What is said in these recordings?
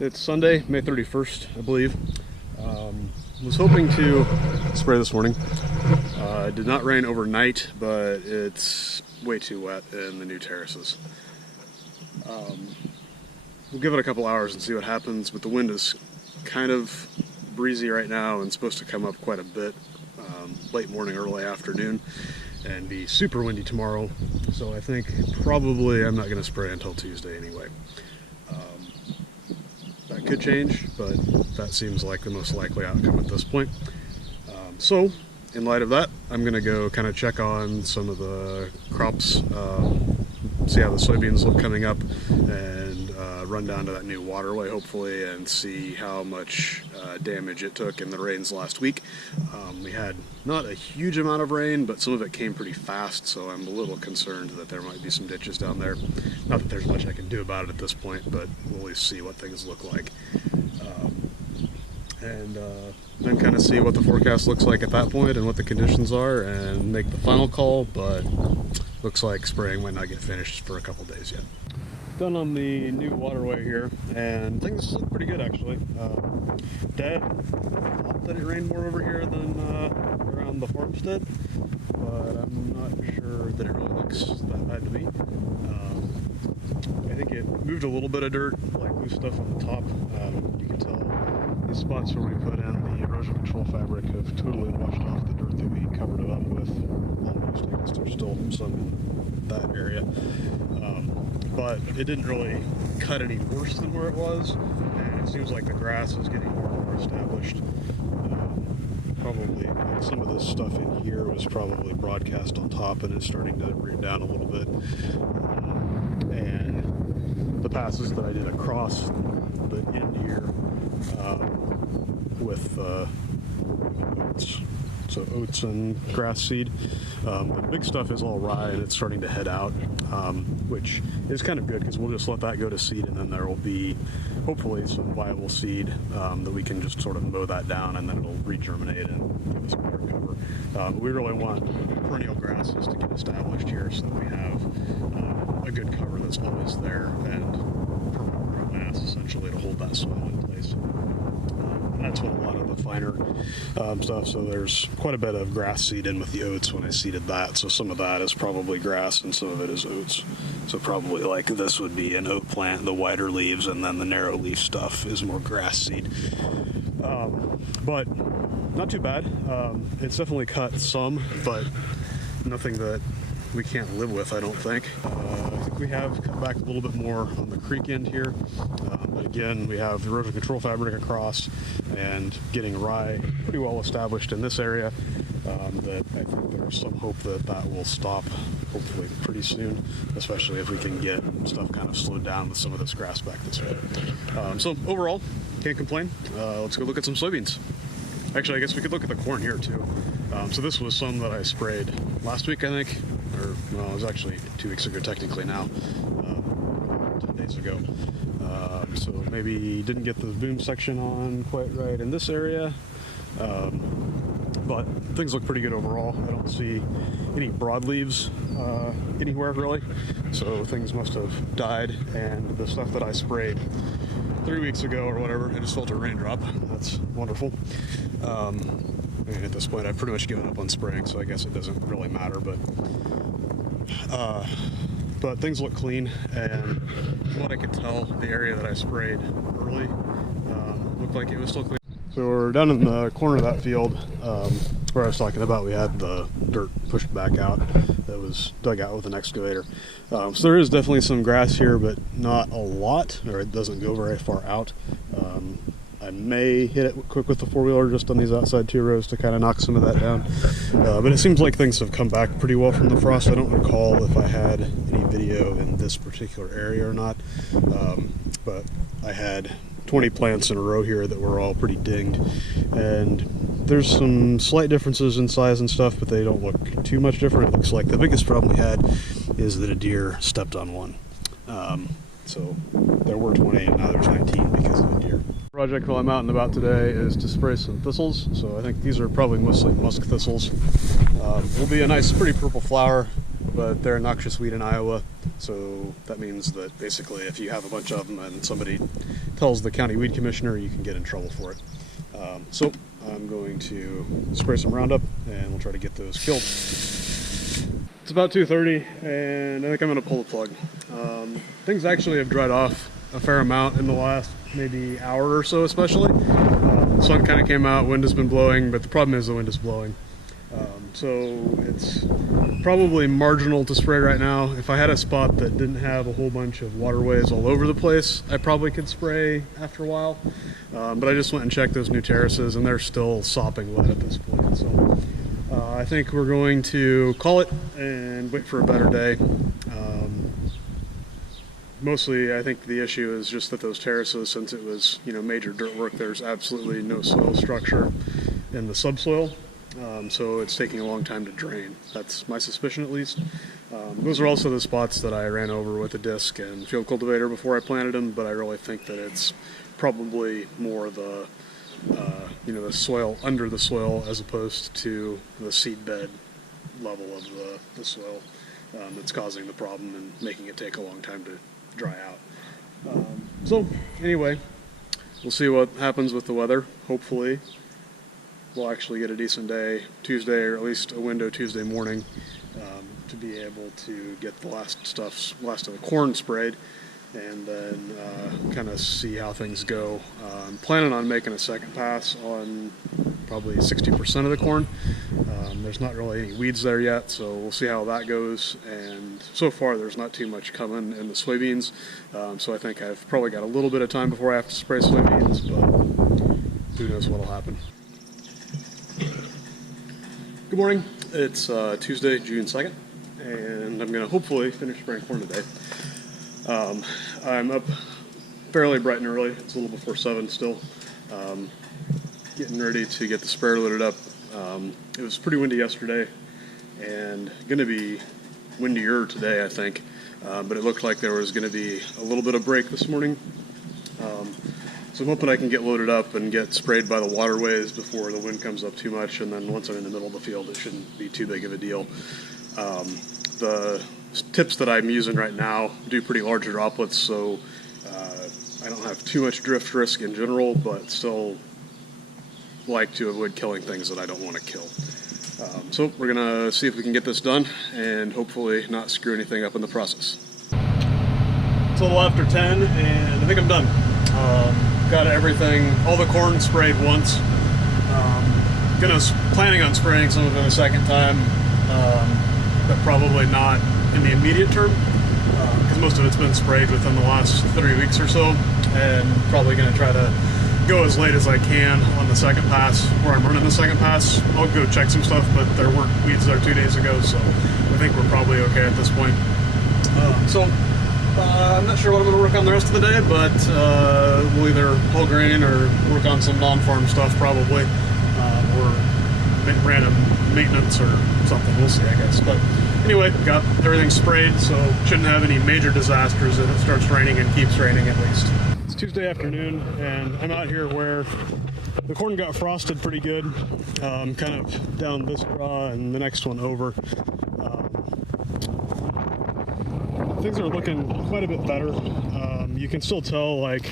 It's Sunday, May 31st, I believe. Was hoping to spray this morning. It did not rain overnight, but it's way too wet in the new terraces. We'll give it a couple hours and see what happens, but the wind is kind of breezy right now and supposed to come up quite a bit late morning, early afternoon, and be super windy tomorrow. So I think probably I'm not going to spray until Tuesday anyway. That could change, but that seems like the most likely outcome at this point. So, in light of that, I'm going to go kind of check on some of the crops, see how the soybeans look coming up, and run down to that new waterway hopefully and see how much damage it took in the rains last week. We had not a huge amount of rain, but some of it came pretty fast, so I'm a little concerned that there might be some ditches down there. Not that there's much I can do about it at this point, but we'll at least see what things look like. And then kind of see what the forecast looks like at that point and what the conditions are and make the final call, but looks like spraying might not get finished for a couple days yet. Done on the new waterway here, and things look pretty good actually. Dad thought that it rained more over here than around the farmstead, but I'm not sure that it really looks that bad to me. I think it moved a little bit of dirt, like loose stuff on the top. You can tell the spots where we put in the erosion control fabric have totally washed off the dirt that we covered it up with. Almost, I guess there's still some in that area. But it didn't really cut any worse than where it was, and it seems like the grass is getting more and more established. Probably like some of this stuff in here was probably broadcast on top and it's starting to root down a little bit. And the passes that I did across the end here with oats and grass seed. The big stuff is all rye and it's starting to head out, which is kind of good because we'll just let that go to seed, and then there will be hopefully some viable seed that we can just sort of mow that down, and then it'll regerminate and give us better cover. We really want perennial grasses to get established here so that we have a good cover that's always there and permanent root mass essentially to hold that soil in place. That's what a lot of the finer stuff, so there's quite a bit of grass seed in with the oats when I seeded that, so some of that is probably grass and some of it is oats. So probably like this would be an oat plant, the wider leaves, and then the narrow leaf stuff is more grass seed. But not too bad. It's definitely cut some, but nothing that we can't live with, I don't think. I think we have cut back a little bit more on the creek end here. But again, we have the erosion control fabric across and getting rye pretty well established in this area. That I think there's some hope that that will stop hopefully pretty soon, especially if we can get stuff kind of slowed down with some of this grass back this way. So overall, can't complain. Let's go look at some soybeans. Actually, I guess we could look at the corn here too. So this was some that I sprayed last week, I think, or well, it was actually 2 weeks ago technically now, 10 days ago. So maybe didn't get the boom section on quite right in this area, but things look pretty good overall. I don't see any broadleaves anywhere really, so things must have died, and the stuff that I sprayed 3 weeks ago or whatever, I just felt a raindrop. That's wonderful. And at this point I've pretty much given up on spraying, so I guess it doesn't really matter, but things look clean, and from what I could tell, the area that I sprayed early looked like it was still clean. So we're down in the corner of that field where I was talking about we had the dirt pushed back out that was dug out with an excavator. So there is definitely some grass here, but not a lot, or it doesn't go very far out. I may hit it quick with the four-wheeler just on these outside 2 rows to kind of knock some of that down. But it seems like things have come back pretty well from the frost. I don't recall if I had any video in this particular area or not, but I had 20 plants in a row here that were all pretty dinged, and there's some slight differences in size and stuff, but they don't look too much different. It looks like the biggest problem we had is that a deer stepped on one. So there were 20 and now there's 19 because of a deer. Project while I'm out and about today is to spray some thistles. So I think these are probably mostly musk thistles. Will be a nice pretty purple flower, but they're a noxious weed in Iowa. So that means that basically if you have a bunch of them and somebody tells the county weed commissioner, you can get in trouble for it. So I'm going to spray some Roundup and we'll try to get those killed. It's about 2:30 and I think I'm going to pull the plug. Things actually have dried off a fair amount in the last maybe hour or so, especially. The sun kind of came out, wind has been blowing, but the problem is the wind is blowing. So it's probably marginal to spray right now. If I had a spot that didn't have a whole bunch of waterways all over the place, I probably could spray after a while. But I just went and checked those new terraces and they're still sopping wet at this point. So I think we're going to call it and wait for a better day. Mostly I think the issue is just that those terraces, since it was, major dirt work, there's absolutely no soil structure in the subsoil. So it's taking a long time to drain. That's my suspicion, at least. Those are also the spots that I ran over with a disc and field cultivator before I planted them, but I really think that it's probably more the the soil under the soil as opposed to the seed bed level of the soil that's causing the problem and making it take a long time to dry out. So anyway, we'll see what happens with the weather. Hopefully we'll actually get a decent day Tuesday, or at least a window Tuesday morning, to be able to get the last of the corn sprayed, and then kind of see how things go. I'm planning on making a second pass on probably 60% of the corn. There's not really any weeds there yet, so we'll see how that goes. And so far there's not too much coming in the soybeans, so I think I've probably got a little bit of time before I have to spray soybeans, but who knows what'll happen. Good morning. It's Tuesday, June 2nd, and I'm going to hopefully finish spraying corn today. I'm up fairly bright and early. It's a little before 7 still. Getting ready to get the sprayer loaded up. It was pretty windy yesterday and going to be windier today, I think, but it looked like there was going to be a little bit of break this morning. So I'm hoping I can get loaded up and get sprayed by the waterways before the wind comes up too much, and then once I'm in the middle of the field, it shouldn't be too big of a deal. The tips that I'm using right now do pretty large droplets, so I don't have too much drift risk in general, but still like to avoid killing things that I don't want to kill. So we're going to see if we can get this done and hopefully not screw anything up in the process. It's a little after 10 and I think I'm done. Got everything, all the corn sprayed once. Planning on spraying some of it a second time, but probably not in the immediate term, because most of it's been sprayed within the last 3 weeks or so, and probably going to try to go as late as I can on the second pass, where I'm running the second pass. I'll go check some stuff, but there weren't weeds there 2 days ago, so I think we're probably okay at this point. I'm not sure what I'm going to work on the rest of the day, but we'll either whole grain or work on some non-farm stuff probably, or random maintenance or something. We'll see, I guess. But anyway, got everything sprayed, so shouldn't have any major disasters if it starts raining and keeps raining at least. It's Tuesday afternoon, and I'm out here where the corn got frosted pretty good, kind of down this draw and the next one over. Things are looking quite a bit better. You can still tell, like,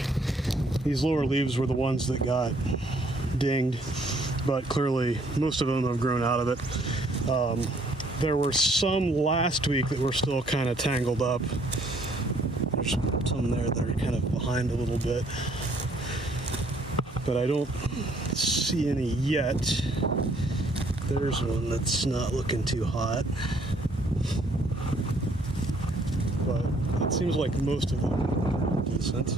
these lower leaves were the ones that got dinged, but clearly most of them have grown out of it. There were some last week that were still kind of tangled up. There's some there that are kind of behind a little bit, but I don't see any yet. There's one that's not looking too hot, but it seems like most of them are decent.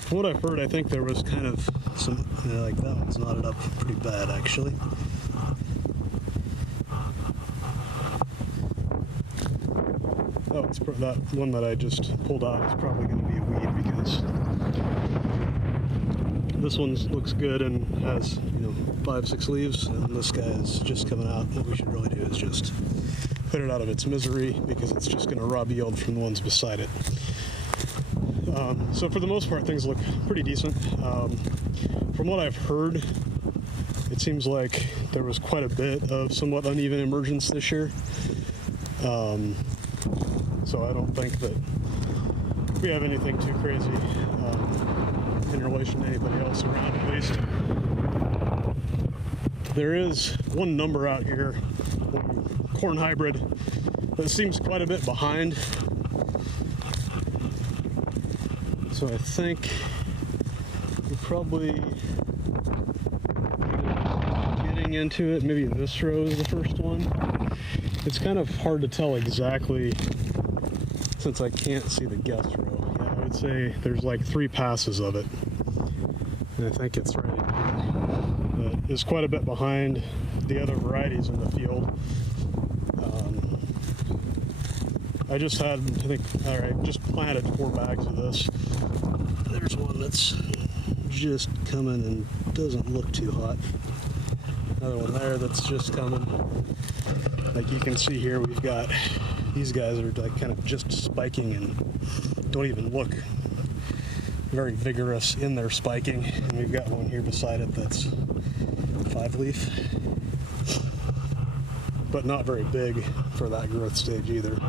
From what I've heard, I think there was kind of some, like that one's knotted up pretty bad actually. Oh, it's that one that I just pulled out is probably going to be a weed, because this one looks good and has 5-6 leaves, and this guy is just coming out. What we should really do is just put it out of its misery, because it's just going to rob yield from the ones beside it. So for the most part, things look pretty decent. From what I've heard, it seems like there was quite a bit of somewhat uneven emergence this year. So I don't think that we have anything too crazy in relation to anybody else around, at least. There is one number out here, one corn hybrid, that seems quite a bit behind. So I think we're probably getting into it. Maybe this row is the first one. It's kind of hard to tell exactly since I can't see the guest row. Yeah, I would say there's like 3 passes of it. And I think it's right in here. That is quite a bit behind the other varieties in the field. I just had, just planted 4 bags of this. There's one that's just coming and doesn't look too hot. Another one there that's just coming. Like you can see here, we've got, these guys are like kind of just spiking and don't even look very vigorous in their spiking. And we've got one here beside it that's 5-leaf, but not very big for that growth stage either.